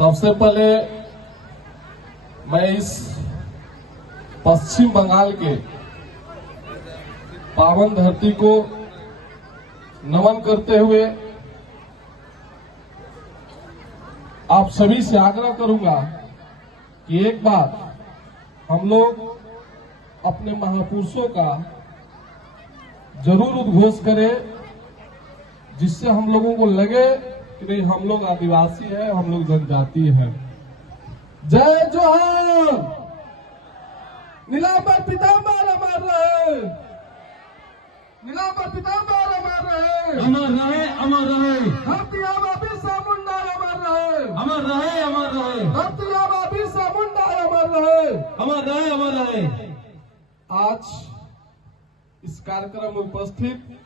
सबसे पहले मैं इस पश्चिम बंगाल के पावन धरती को नमन करते हुए आप सभी से आग्रह करूंगा कि एक बार हम लोग अपने महापुरुषों का जरूर उद्घोष करें, जिससे हम लोगों को लगे कि नहीं, हम लोग आदिवासी हैं, हम लोग जनजाति हैं। जय जोहार, नीलांबर पीतांबर अमर रहे, नीलांबर पीतांबर अमर रहे, अमर रहे, अमर रहे। धरती आबा बिरसा मुंडा अमर रहे, अमर रहे, अमर रहे। धरती आबा बिरसा मुंडा अमर रहे, अमर रहे, अमर रहे। आज इस कार्यक्रम में उपस्थित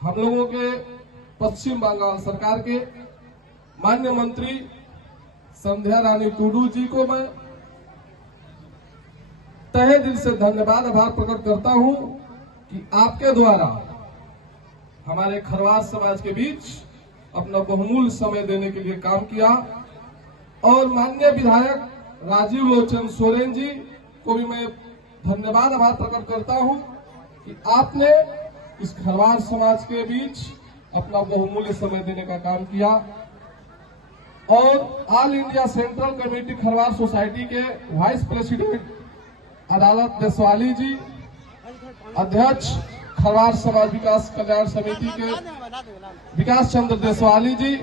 हम लोगों के पश्चिम बंगाल सरकार के माननीय मंत्री संध्या रानी टुडू जी को मैं तहे दिल से धन्यवाद आभार प्रकट करता हूं कि आपके द्वारा हमारे खरवार समाज के बीच अपना बहुमूल्य समय देने के लिए काम किया। और माननीय विधायक राजीव लोचन सोरेन जी को भी मैं धन्यवाद आभार प्रकट करता हूं कि आपने इस खरवार समाज के बीच अपना बहुमूल्य समय देने का काम किया। और all India central committee Kharwar society के वाइस प्रेसिडेंट अदालत देसवाली जी, अध्यक्ष खरवार समाज विकास कल्याण समिति के विकास चंद्र देसवाली जी,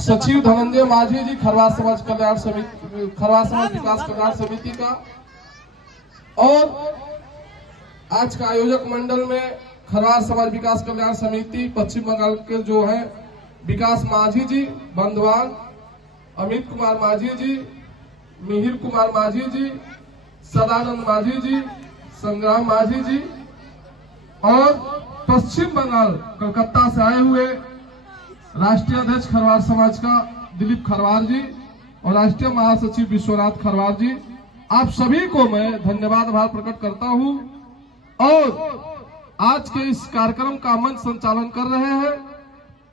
सचिव धनंजय माझी जी खरवार समाज कल्याण समिति, खरवार समाज विकास कल्याण समिति का, और आज का आयोजक मंडल में खरवार समाज विकास कल्याण समिति पश्चिम बंगाल के जो है विकास माझी जी, बंधवान अमित कुमार माझी जी, मिहिर कुमार माझी जी, सदानंद माझी जी, संग्राम माझी जी, और पश्चिम बंगाल कलकत्ता से आए हुए राष्ट्रीय अध्यक्ष खरवार समाज का दिलीप खरवार जी और राष्ट्रीय महासचिव विश्वनाथ खरवार जी, आप सभी को मैं धन्यवाद आभार प्रकट करता हूं। और आज के इस कार्यक्रम का मंच संचालन कर रहे हैं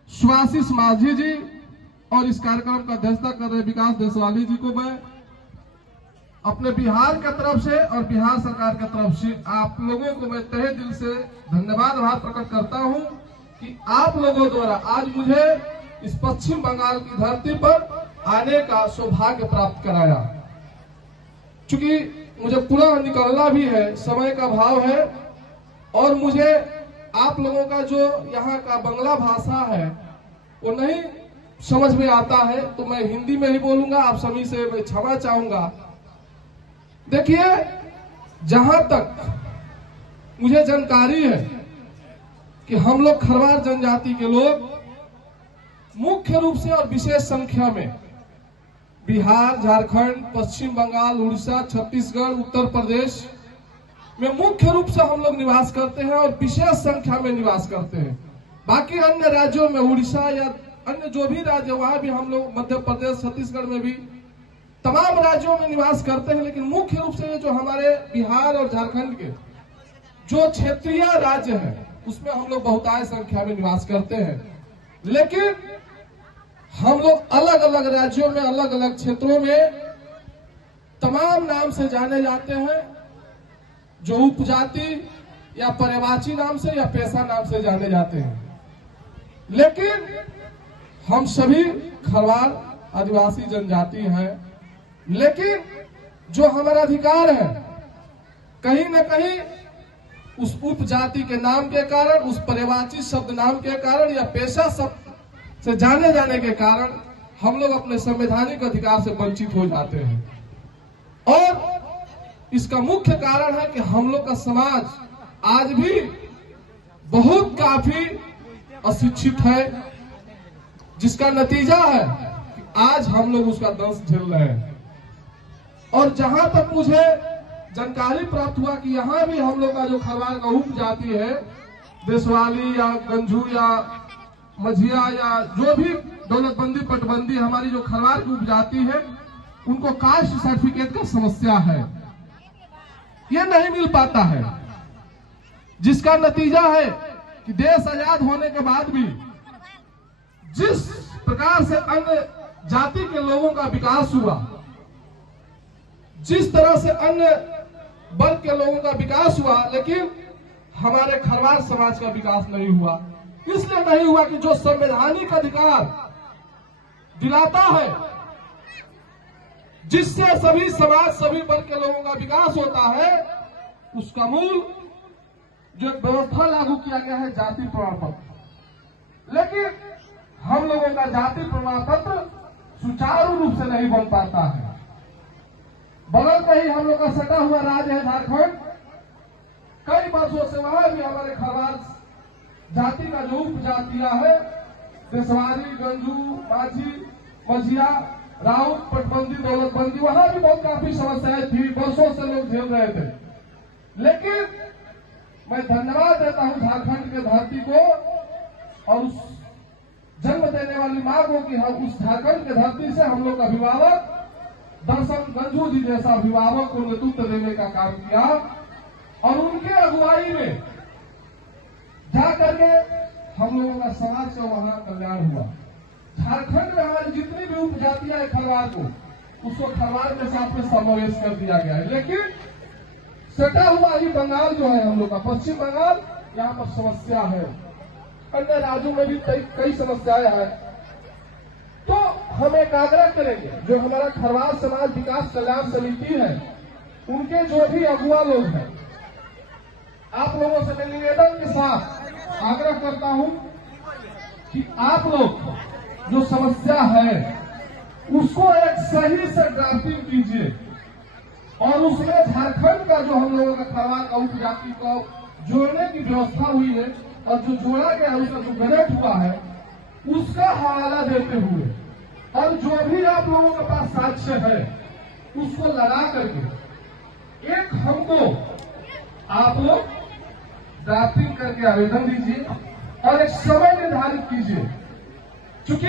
सुभाषिष माझी जी, और इस कार्यक्रम का अध्यक्षता कर रहे विकास देसवाली जी को मैं अपने बिहार की तरफ से और बिहार सरकार की तरफ से आप लोगों को मैं तहे दिल से धन्यवाद आभार प्रकट करता हूं कि आप लोगों द्वारा आज मुझे इस पश्चिम बंगाल की धरती पर आने का सौभाग्य प्राप्त कराया। चूंकि मुझे पुनः निकलना भी है, समय का भाव है, और मुझे आप लोगों का जो यहाँ का बंगला भाषा है वो नहीं समझ में आता है, तो मैं हिंदी में ही बोलूंगा। आप सभी से मैं क्षमा चाहूंगा। देखिए, जहां तक मुझे जानकारी है कि हम लोग खरवार जनजाति के लोग मुख्य रूप से और विशेष संख्या में बिहार, झारखंड, पश्चिम बंगाल, उड़ीसा, छत्तीसगढ़, उत्तर प्रदेश में मुख्य रूप से हम लोग निवास करते हैं और विशेष संख्या में निवास करते हैं। बाकी अन्य राज्यों में, उड़ीसा या अन्य जो भी राज्य, वहां भी हम लोग, मध्य प्रदेश, छत्तीसगढ़ में भी तमाम राज्यों में निवास करते हैं। लेकिन मुख्य रूप से ये जो हमारे बिहार और झारखंड के जो क्षेत्रीय राज्य हैं, उसमें हम लोग बहुतायत संख्या में निवास करते हैं। लेकिन हम लोग अलग अलग राज्यों में, अलग अलग क्षेत्रों में तमाम नाम से जाने जाते हैं, जो उपजाति या पर्यायवाची नाम से या पेशा नाम से जाने जाते हैं। लेकिन हम सभी खरवार आदिवासी जनजाति हैं। लेकिन जो हमारा अधिकार है, कहीं न कहीं उस उपजाति के नाम के कारण, उस पर्यायवाची शब्द नाम के कारण या पेशा शब्द से जाने जाने के कारण हम लोग अपने संवैधानिक अधिकार से वंचित हो जाते हैं। और इसका मुख्य कारण है कि हम लोग का समाज आज भी बहुत काफी अशिक्षित है, जिसका नतीजा है कि आज हम लोग उसका दंश झेल रहे हैं। और जहां तक मुझे जानकारी प्राप्त हुआ कि यहाँ भी हम लोग का जो खरवार का उपजाति है, देसवाली या गंजू या मझिया या जो भी दौलतबंदी पटबंदी हमारी जो खरवार की उपजाति है, उनको कास्ट सर्टिफिकेट का समस्या है, ये नहीं मिल पाता है, जिसका नतीजा है कि देश आजाद होने के बाद भी जिस प्रकार से अन्य जाति के लोगों का विकास हुआ, जिस तरह से अन्य वर्ग के लोगों का विकास हुआ, लेकिन हमारे खरवार समाज का विकास नहीं हुआ। इसलिए नहीं हुआ कि जो संवैधानिक अधिकार दिलाता है, जिससे सभी समाज सभी वर्ग के लोगों का विकास होता है, उसका मूल जो व्यवस्था लागू किया गया है जाति प्रमाण पत्र। लेकिन हम लोगों का जाति प्रमाण पत्र सुचारू रूप से नहीं बन पाता है। बगल का ही हम लोग का सटा हुआ राज्य है झारखंड, कई वर्षों से वहां भी हमारे खरवार जाति का जो उपजातियां है, देशवारी, गंजू, माझी, मझिया, राउत, पटबंदी, दौलतबंदी, वहां भी बहुत काफी समस्याएं थी, वर्षों से लोग झेल रहे थे। लेकिन मैं धन्यवाद देता हूं झारखंड के धरती को और उस जन्म देने वाली मां को कि हम उस झारखंड के धरती से हम लोग का अभिभावक दर्शन गंजू जी जैसा अभिभावक को नेतृत्व देने का काम किया और उनके अगुवाई में जा करके हम लोगों का समाज का वहां कल्याण हुआ। झारखंड में हमारी जितनी भी उपजातियां है खरवार को, उसको खरवार के साथ में समावेश कर दिया गया है। लेकिन सटा हुआ ये बंगाल जो है हम लोग का पश्चिम बंगाल, यहाँ पर समस्या है, अन्य राज्यों में भी कई समस्याएं हैं। तो हम एक आग्रह करेंगे, जो हमारा खरवार समाज विकास कल्याण समिति है, उनके जो भी अगुआ लोग हैं, आप लोगों से मैं निवेदन के साथ आग्रह करता हूं कि आप लोग जो समस्या है उसको एक सही से ड्राफ्टिंग कीजिए और उसमें झारखंड का जो हम लोगों का खरवार का उपजाति को जोड़ने की व्यवस्था हुई है और जो जोड़ा गया है, उसका जो बजट हुआ है, उसका हवाला देते हुए और जो भी आप लोगों के पास साक्ष्य है उसको लगा करके एक हमको आप लोग ड्राफ्टिंग करके आवेदन दीजिए और एक समय निर्धारित कीजिए। चूंकि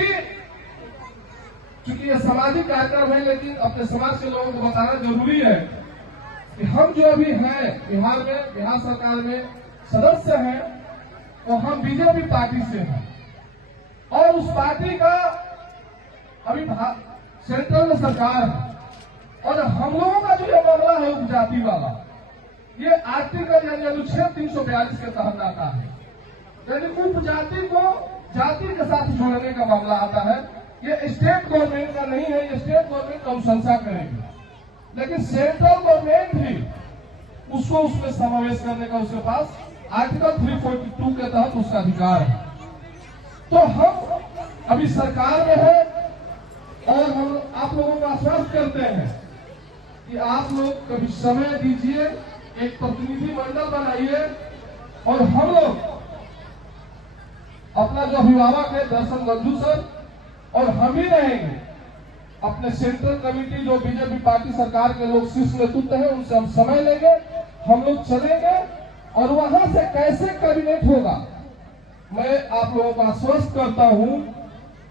ये सामाजिक कार्यक्रम है, लेकिन अपने समाज के लोगों को बताना जरूरी है कि हम जो अभी हैं बिहार में, बिहार सरकार में सदस्य हैं, तो हम बीजेपी पार्टी से हैं और उस पार्टी का अभी सेंट्रल में सरकार है और हम लोगों का जो ये मामला है उपजाति वाला, ये आर्टिकल यानी अनुच्छेद 342 के तहत आता है। यानी उपजाति को जाति के साथ जोड़ने का मामला आता है। ये स्टेट गवर्नमेंट का नहीं है, ये स्टेट गवर्नमेंट अनुशंसा करेगी, लेकिन सेंट्रल गवर्नमेंट भी उसको उसमें समावेश करने का उसके पास आर्टिकल 342 के तहत उसका अधिकार है। तो हम अभी सरकार में है और हम आप लोगों को आश्वस्त करते हैं कि आप लोग कभी समय दीजिए, एक प्रतिनिधि मंडल बनाइए और हम लोग अपना जो अभिभावक है दर्शन गंजू सर और हम ही रहेंगे, अपने सेंट्रल कमेटी जो बीजेपी पार्टी सरकार के लोग शीर्ष नेतृत्व है, उनसे हम समय लेंगे, हम लोग चलेंगे और वहां से कैसे कैबिनेट होगा, मैं आप लोगों को आश्वस्त करता हूं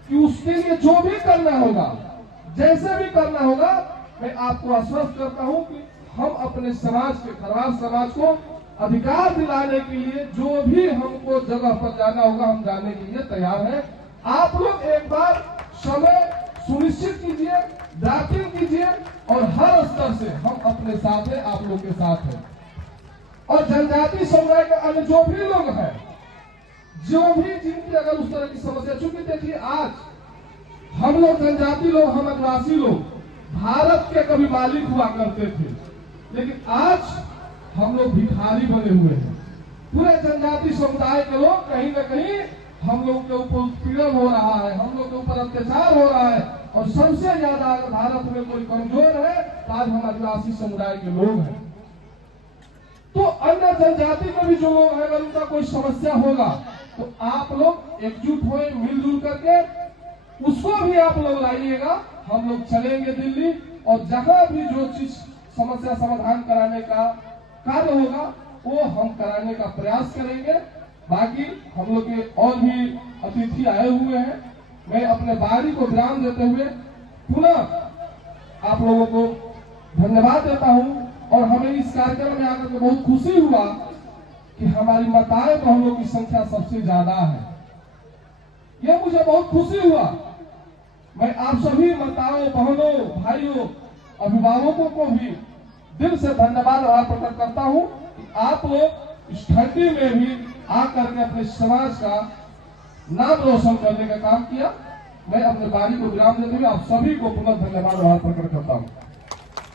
कि उसके लिए जो भी करना होगा, जैसे भी करना होगा, मैं आपको आश्वस्त करता हूं कि हम अपने समाज के खरवार समाज को अधिकार दिलाने के लिए जो भी हमको जगह पर जाना होगा, हम जाने के लिए तैयार हैं। आप लोग एक बार समय सुनिश्चित कीजिए, ड्राफ्टिंग कीजिए और हर स्तर से हम अपने साथ हैं, आप लोग के साथ हैं। और जनजाति समुदाय के अन्य जो भी लोग हैं, जो भी जिनकी अगर उस तरह की समस्या, चूंकि देखिए आज हम लोग जनजाति लोग, हम आदिवासी लोग भारत के कभी मालिक हुआ करते थे, लेकिन आज हम लोग भिखारी बने हुए हैं। पूरे जनजाति समुदाय के लोग कहीं न कहीं हम लोग के ऊपर उत्पीड़न हो रहा है, हम लोग के ऊपर अत्याचार हो रहा है और सबसे ज्यादा अगर भारत में कोई कमजोर है तो आज हम आदिवासी समुदाय के लोग हैं। तो अन्य जनजाति में भी जो लोग हैं, अगर उनका कोई समस्या होगा तो आप लोग एकजुट हुए, मिलजुल करके उसको भी आप लोग लाइएगा। हम लोग चलेंगे दिल्ली और जहां भी जो चीज समस्या समाधान कराने का कार्य होगा वो हम कराने का प्रयास करेंगे। बाकी हम लोग के और भी अतिथि आए हुए हैं, मैं अपने बारी को विराम देते हुए पुनः आप लोगों को धन्यवाद देता हूं और हमें इस कार्यक्रम में आकर के बहुत खुशी हुआ कि हमारी माताएं बहनों की संख्या सबसे ज्यादा है। यह मुझे बहुत खुशी हुआ मैं आप सभी माताओं, बहनों, भाइयों, अभिभावकों को भी दिल से धन्यवाद आभार प्रकट करता हूं कि आप लोग इस ठंडी में भी आकर के अपने समाज का नाम रोशन करने का काम किया। मैं अपने बारी को विराम देते हुए आप सभी को पुनः धन्यवाद आभार प्रकट करता हूं।